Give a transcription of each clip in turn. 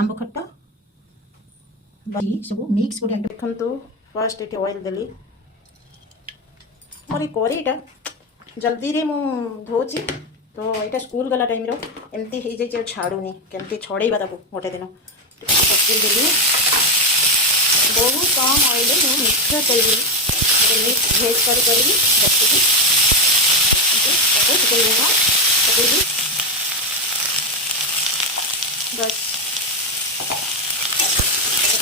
आंब खट्टा सब मिक्स गोटे देखु फर्स्ट ये ऑयल देली मोर करीटा जल्दी रे मु धोची तो यहाँ स्कूल गला टाइम एमती हो जाए छाड़ूनी केमती छड़ेबा गोटे दिन देली बहुत कम ऑयल मुझे मिक्सचर करी मिक्स भेज करी रखी बस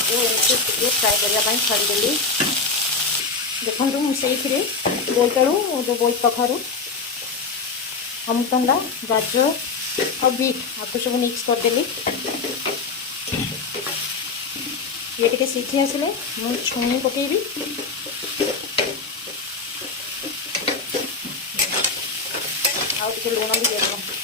फ्राए करने छाड़देली देखो मुझे बोईताड़ू जो बोई कखारू अमृतभंडा गाजर और बीट आपको सब मिक्स करदेली ये टे सीखी आसिले मुझे छुणी पकेबी आउ लुण भी देदेव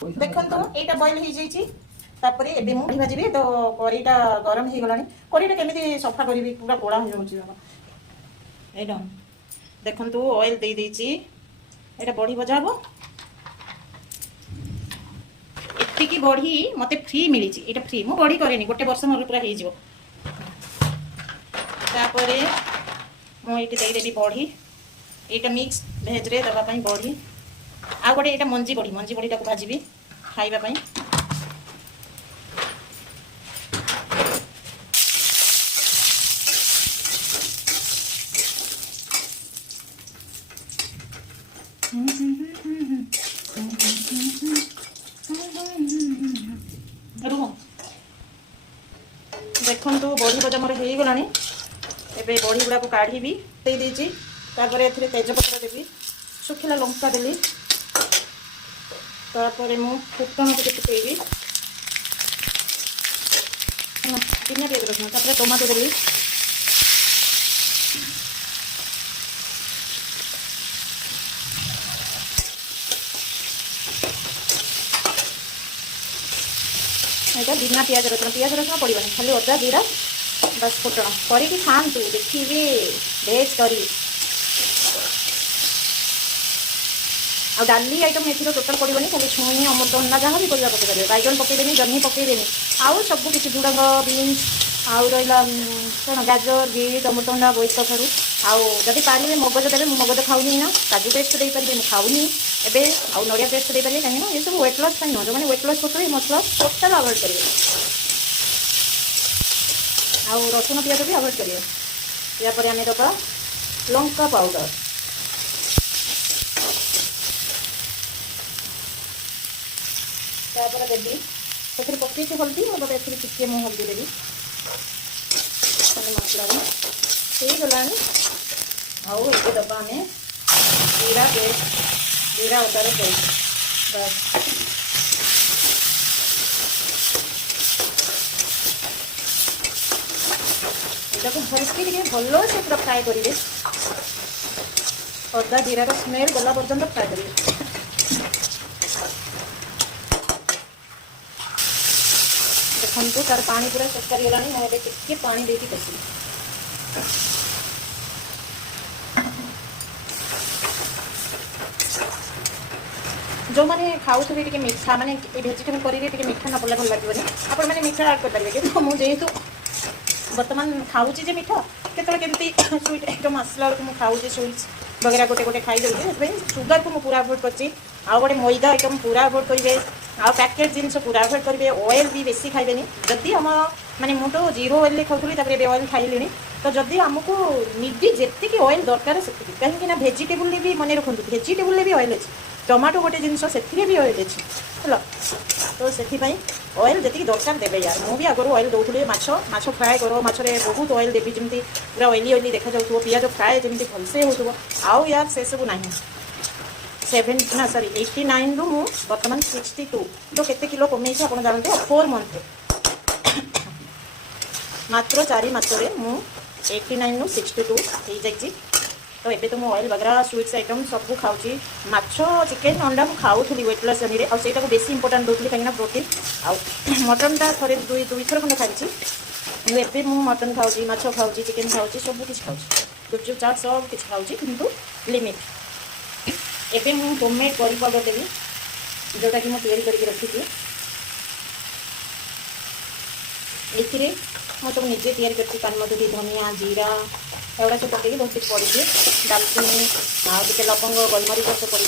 देखो यहाँ बॉइल हो जापर एबे मुझे भाजी तो करीटा गरम हो गला करीटा केमी सफा करी पूरा कड़ा हो जाए देखु ऑयल दे देची यहाँ बड़ी भजा हम एतिकी बड़ी मत फ्री मिली ये फ्री मु बड़ी करे गोटे वर्ष मोर पूरा होपर मुझे बड़ी यहाँ मिक्स भेज रे दवाई बड़ी आ गोटे यहाँ मंजी बड़ी भाजी खाइबापी देखु बड़ी भजा मोर हो गला एबे बड़ी गुड़ा को काढ़ी दे देची तेजपत्र देवी सुखिला लंका देली तापर मु फुटन टे फुटेबी बिना पियाज रसुण तापर टमाटो देली यहाँ बिना पियाज रसुण पड़े खाली अदा जीरा बस फुटण करके खातु देखिए भेज करी आ डाली आइटम ये टोटाल पड़ोनी खाली छुई अमृतभंडा जहाँ भी परिया पकईदेवे बैगन पकईदेनी जह्नी पकईदेनी आउ सब किसी झुड़ंग बीन्स आउ रहा कौन गाजर बीट अमृतभंडा बोईत कखारू आउ जदि पारे मगज देवे मगज खाऊनी ना काजू पेस्ट दे पारे खाऊनी एवं आउ नड़िया पेस्ट दे पारे कहीं ये सब वेट लॉस नुह जो मैंने वेट लॉस करते मसला टोटाल अवॉइड करेंगे आउ रसुण पियाज भी अवॉइड करेंगे यापर आम दबा लंका पाउडर तापर देवी से पकई हल्दी मतलब टिके मुझे हल्दी देवी मसला हो गला आउ ये दबा आम जीरा पेस्ट जीरा अदार पेस्ट बस यहाँ को भलकी भल से पूरा फ्राए करेंगे अदा जीरार स्मेल गला पर्यंत फ्राए करेंगे देखो तार पानी पूरा सुखारी गला मुझे टे पानी देती कसी जो मैंने खाऊे टे मीठा माने भेजिटेबल करी मीठा न पड़े भल लगे आपण मैंने मीठा आड करेंगे कि मुझे बर्तमान खाऊे मीठा केमती स्वीट आइटम आसला मुझे खाऊे स्वीट्स वगैरह गोटे गोटे खाई देते सुगर को पूरा अवॉइड कर गोटे मैदा आइटम पूरा अवॉइड करेंगे आ पैकेट जिनस पूरा अवॉइड करेंगे ऑयल भी बेसी खाइबेनी जदि हम माने मु तो जीरो ऑयल खाऊली ऑयल खाइली तो जदि आमको निडी जी ऑयल दरकार से कहीं भेजिटेबल भी मन रखुद भेजिटेबल भी ऑयल अच्छे टमाटो गोटे जिनस से भी ऑयल अच्छे है तो से ऑयल जी दरकार देवे यार मुझे आगुरी ऑयल दूसरी माछ फ्राए कर मछरे बहुत ऑयल देवी जमी पूरा ऑयली ऑयली देखा जाऊ पियाज फ्राए जमी भलसे हो आउ यार से सब ना 89 रु बर्तमान 62 तो केते किलो कमे आप जानते 4 मंथ मात्र 4 मासरे मु 89 रु 62 हो जाइए तो ये तो ऑयल वगैरह स्वीट्स आइटम सब खाऊँ माछ चिकेन अंडा मुझे खाऊली वेट लॉस जर्नी रे आईटा को बेसी इंपोर्टेंट दूसरी कहीं प्रोटीन आउ मटनटा थे दुई थर खंडे खाई एवं मुझे मटन खाऊँ माछ खाऊँ चिकेन खाऊँ सब किसी खाऊँ गुपचुप चाट सब किसी खाऊँ किंतु लिमिट एवं मुझे होममेड करी पाउडर देवी जोटा कि मुझे तैयारी रखी ये मैं सब निजे तैयारी करती पानमधुरी धनिया जीरा एगुड़ा सब पकड़ बहुत कुछ पड़ी डालचिनी आगे लवंग गोलमरीच सब पड़ी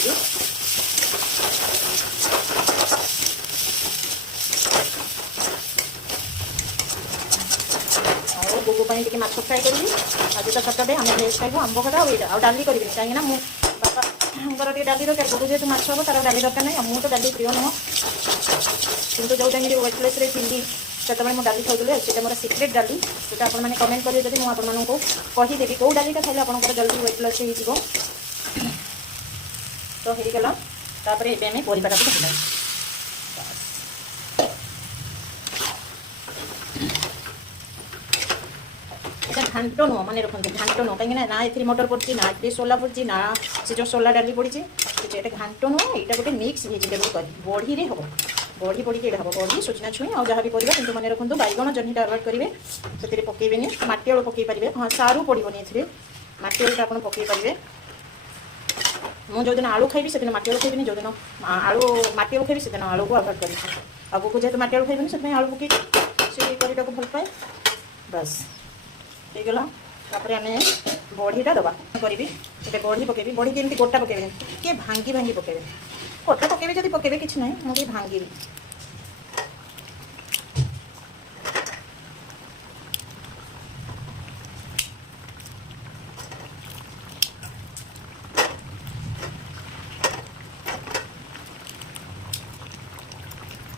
और गुगु टी माछ फ्राए करी आज तो सटरडे आम भेज खाइबू आंब खटा आ डाली करी कहीं मो बापा डाली दरकार गुगु जेहतु माछ हम तार डाली दरकार ना मुझे तो डाली प्रिय नुह कितु जो टाइम वेट लॉस थी से मुझे डाली खाऊली से मोर सिक्रेट डाली जोटा आपने कमेंट करेंगे जब मुझे कहीदेवी कौ डालीटा खाइले आप जल्दी वेट लॉस हो तो होगला तापर ये आम परिवाटा को भाजा घाट नुह मन रखते घाट नुह कहीं ना ये मटर पड़ी ना ये सोला पड़ी ना से जो सोला डाली पड़ी ये घाट नुह यहाँ गोटे मिक्स भेजिटेबल कर बड़ी हम बड़ी पड़ी ये हम बड़ी सोचना छुई और जहाँ भी पड़ा कि मन रखुद बैगण जह्नीटा अवॉइड करेंगे से पकेबे मटी आलू पकई पारे हाँ सारू पड़ोनी ए मटी आलूटा आप पकई पारे मुझे जो दिन आलू खाइबी से दिन मटी आलू खाइबी जो दिन आलू मटी आलू खाइबी से दिन आलू को अवॉइड करी आगू जेहतु मटी आलू खाइबी से आलू पकई से करीटा को भल पाए बस होगला तापर आम बड़ीटा दबा करी गोटे बड़ी पकेबी बड़ी केमती गोटा पकेबे टे भांगी भांगी पकेबे गोटा पकेबे जब पकेबे किसी ना मुझे भांगी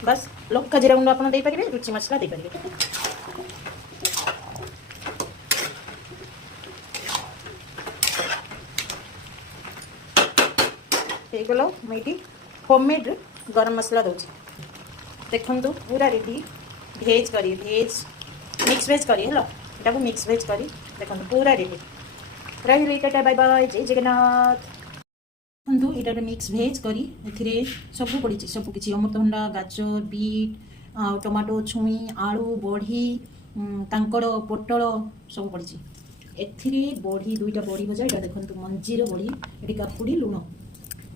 बस लंका जीरा गुंड आप दे पारे रुचि मसला दे पारे होगला मुझे होममेड गरम मसला दूँ देखु पूरा रेडी भेज करी भेज मिक्स भेज करी है यहाँ मिक्स भेज करी देखो पूरा रेडी रही टाटा बाय बाय जय जगन्नाथ देखो यहाँ मिक्स भेज करी ए सब पड़ी सब किसी अमृतभंडा गाजर बीट टमाटो छुई आलू बड़ी कांकड़ पोटल सब पड़ी ए बड़ी दुईटा बड़ी भजा यहाँ देखो मंजीर बड़ी ये काकुड़ी लुण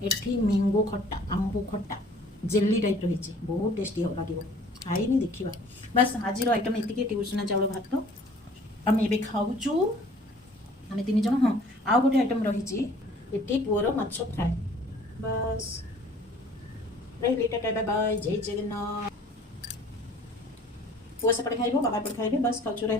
एठी मैंगो खट्टा आंबो खट्टा जेली टाइप रही बहुत टेस्टी हो लगे खाई देखा बस आज आइटम ये उषुना चाउल भात आम ए खाऊचु आम तीन जन हाँ आउ गोटे आइटम रही ये पुअर माछ फ्राए बस रही टाटा बाय जय जगन्नाथ पुआ सेपटे खाइब बाबा एपटे खाइबे बस खाऊचु रही।